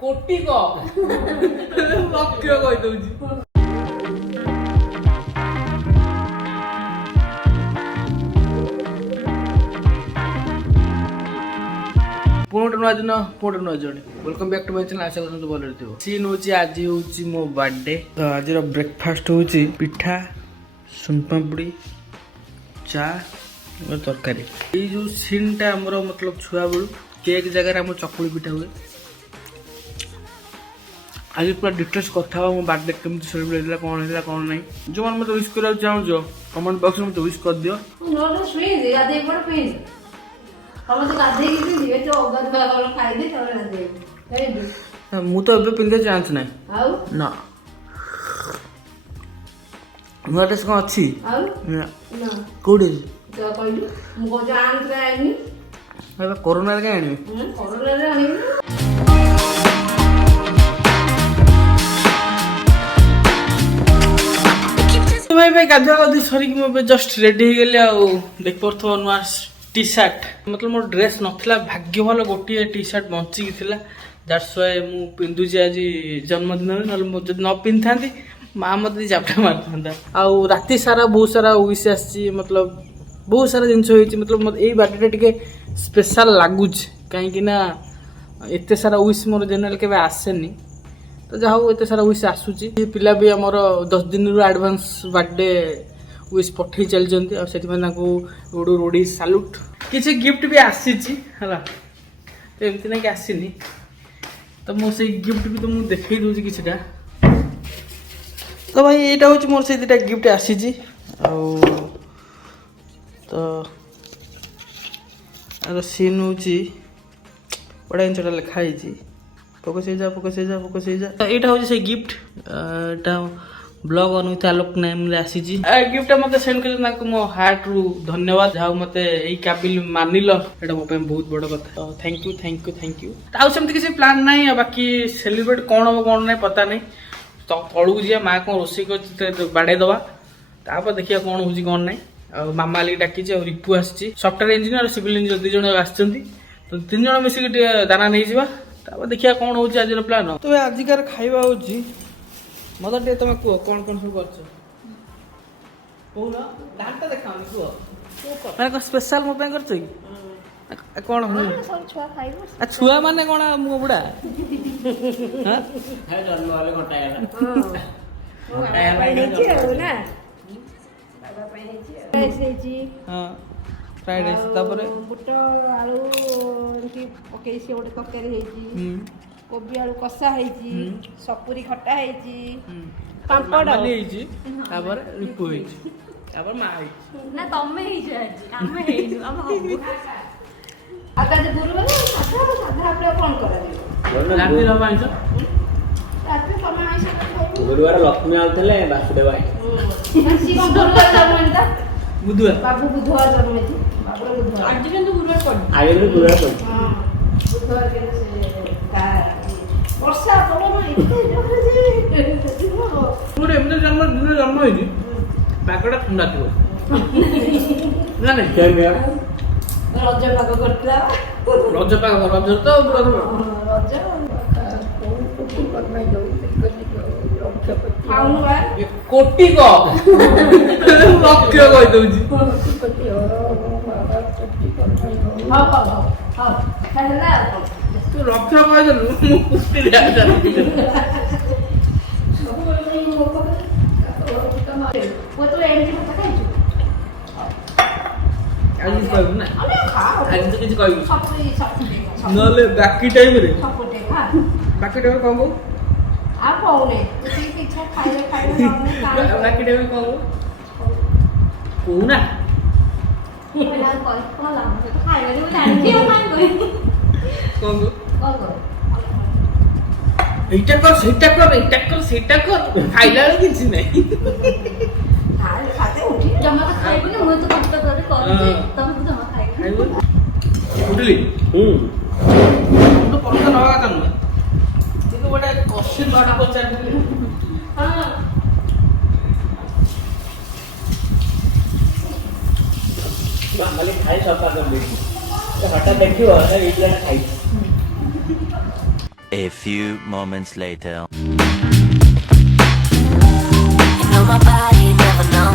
कोटी को लक्ष्य कहि दउची पुनः दिन पुनः journey welcome back to my channel आशा करते भले रहथिबो सीन होची आज होची मो बर्थडे तो आज रो ब्रेकफास्ट होची पिठा सुनपापड़ी चा और तरकारी ये जो सीनटा हमर मतलब छुआ बेलू केक जगह हम चकुली पिठा हुए आज पूरा डिटेल्स कथा मो बर्थडे केमती सेलिब्रेट होला कौन नहीं जो मन मत विश करा चाहो कमेंट बॉक्स में मत विश कर दियो नो स्वीज गादे पर प्लीज हम तो गादे की दिवे तो अगद बागल खाई दे तोरे गादे मु तो अबे पिंदे चांस नहीं आउ ना नुआ ड्रेस कौन अच्छी आउ ना ना कोडी तो कहलु मु को जान रे आइनी अबे कोरोना रे आनी कोरोना रे आनी भाई गाधुआ गाधु सरी कि जस्ट रेडी हो गली आ देख पड़ो नुआ टी शर्ट मतलब मोर ड्रेस नथिला भाग्य भल गोटे टी शर्ट बंची थिला दैट्स व्हाई मु पिंदुजी आज जन्मदिन न जब न पिन थांती माँ मत जापटा मार था आ राति सारा बहुत सारा विश आसी मतलब बहुत सारा जिनस होती मतलब मत यही बर्थडे टिके स्पेशल लगुच कहीं ना एत सारा विश मोर जनरल के आसेनी तो जहाँ एत सारा विश आसूची पिला भी आमर 10 दिन एडवांस बर्थडे विश पठे चलती से रोड रोडी सालुट किसी गिफ्ट भी आसी है तो एमती ना कि आसीनी तो मो से गिफ्ट भी तो मुझे देखई दूसरी किसीटा तो भाई यहाँ हूँ मोर से दुटा गिफ्ट आसी तो आर सीन हूँ बड़ा जिनसा लिखाई फोकस हो जा फोकस हो जा फोकस हो जा यहाँ हूँ से गिफ्ट ब्लॉग अनुत आलोक नाम आसी गिफ्ट मत सेंड कर मो हार्ट रु धन्यवाद जहाँ मत यही काबिल मानिल एटा मो बहुत बड़ कथा thank you thank you thank you आउ सेमती किसी प्लान ना बाकी सेलिब्रेट कौन हम कौन ना पता नहीं तो तलू जा माँ कौन रोसे कर बाड़े दवा तापर देखिए कौन हो कौन ना मामा लगे डाकी रिपु आसी सफ्टवेयर इंजीनियर और सिविल इंजीनियर दुई जन आसती तो 3 जन मिसिक दाना नहीं जावा देखिए कौन हो आज प्लान तो आजिकार खाଇବା हूँ मदर डे तुम कह कौन कौन सब कर देखा कह स्पेशल मो कर कौन छुआ माने कौन मु बुढ़ा फ्राइड राइस तापर बुट आलू एंती पकई से गोटे तरकारी हेची कोबी आलू कषा हेची सपुरी खट्टा हेची पापड़ हेची तापर रिपु हेची तापर मा हेची ना तमे हेची आज हम हेइनु हम हबु आका जे गुरुवार साधा आपले कोन करा दियो राती लो पाइछ राती तमे आइछ खाइबो गुरुवार लक्ष्मी आउतले वासुदेव आई सी कोन गुरुवार जन्मदिन ता बुधवार बाबू बुधवार जन्मदिन बाबू बुधवार आज के गुरुवार पड़ आगे भी गुरुवार पड़ हां बुधवार के से वर्षा पवन इते जोरे पूरे एमने जन्म होई बाकड़ा ठंडा थियो ना नहीं क्या गया रज पाग करतला रज तो रज कोटी को लक्ष्य कहि दउची तू लक्ष्य कहि दलु मु कुस्ती रे आ वो तो एंडी पता खाइछु आज कहू ना आज तो किछ कहू सपुरी नले बाकी टाइम रे सपुरी खा बाकी टाइम कहू आ कहूने तुझे इच्छा खाइले खाइले बाकी टाइम कहू कहू ना मेरा कोई कोला तो खाइले नहीं जानती हो मैं कोई कहू करो এইটা কর সেটা কর খাইলা কিছু নাই हां खाते उठी जमा तो खाइबो ना मैं तो कष्ट करे करजे तब तो जमा खाइबो उठली तो पड़ता नवा का न কিন্তু বড় কোশ্চেন বাটা পচার हां खाली खाई सब कर दे ହଠାତ୍ ଦେଖିବ ଏଇଟା ଖାଇଛି। A few moments later. You know my body never know.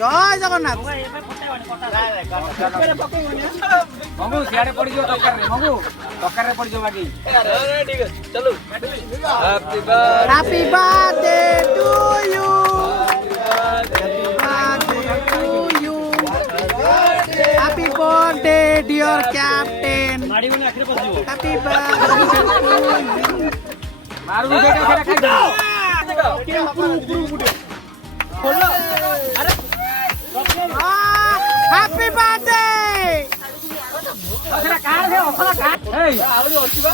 ଜୟ ଜଗନ୍ନାଥ। ମଙ୍ଗୁ ସିଆଡେ ପଡିଯିବ ତରକାରୀରେ ମଙ୍ଗୁ ତରକାରୀରେ ପଡିଯିବ ବାକି ଠିକ ଅଛି ଚलो happy birthday to you happy birthday dear captain happy ମାରୁ ସେଇଟା ଖାଇଦେ हैप्पी बर्थडे ସେଟା କାଢ ସେ ଅସଲା କାଢ ଏଇ ଆହୁରି ଅଛି ବା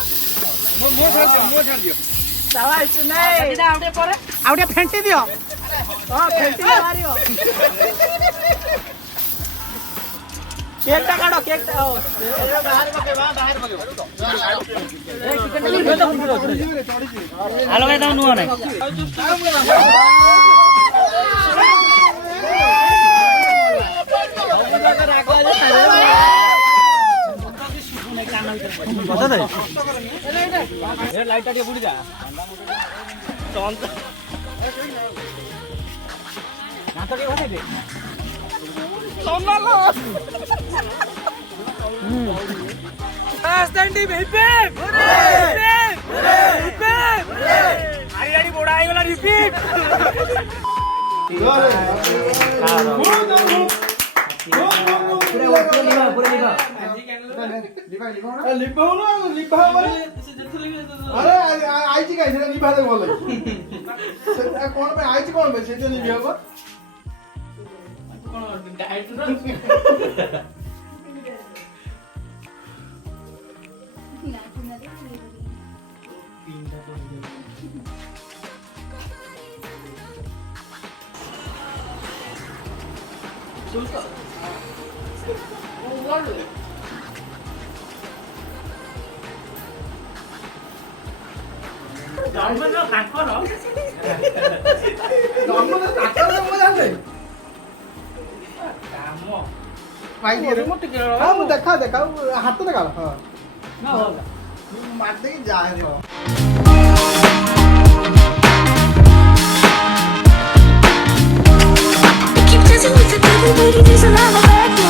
ମୋ ଛାଡ ଦିଅ ସାବାସ ନାଇଁ ଏଟା ଆଉଟେ ପରେ ଆଉଟେ ଫେଣ୍ଟି ଦିଅ ହଁ ଫେଣ୍ଟି ମାରିବ କେକଟା କାଢ କେକଟା ବାହାର ପକେଇବା ଏ ଚିକେନ ହାલો ଭାଇ ତମ ନୁଆ ନାହିଁ ଲାଇଟ୍ ଟିକେ ବୁଡି ଯା ଦାନ୍ତ ଟିକେ ବସେଇ ଦେ ବୋଡା ହେଇଗଲା ରିପିଟ୍ देखा देखा हाथ देखा मार दे जा Keep dancing with the devil, but he doesn't have a back.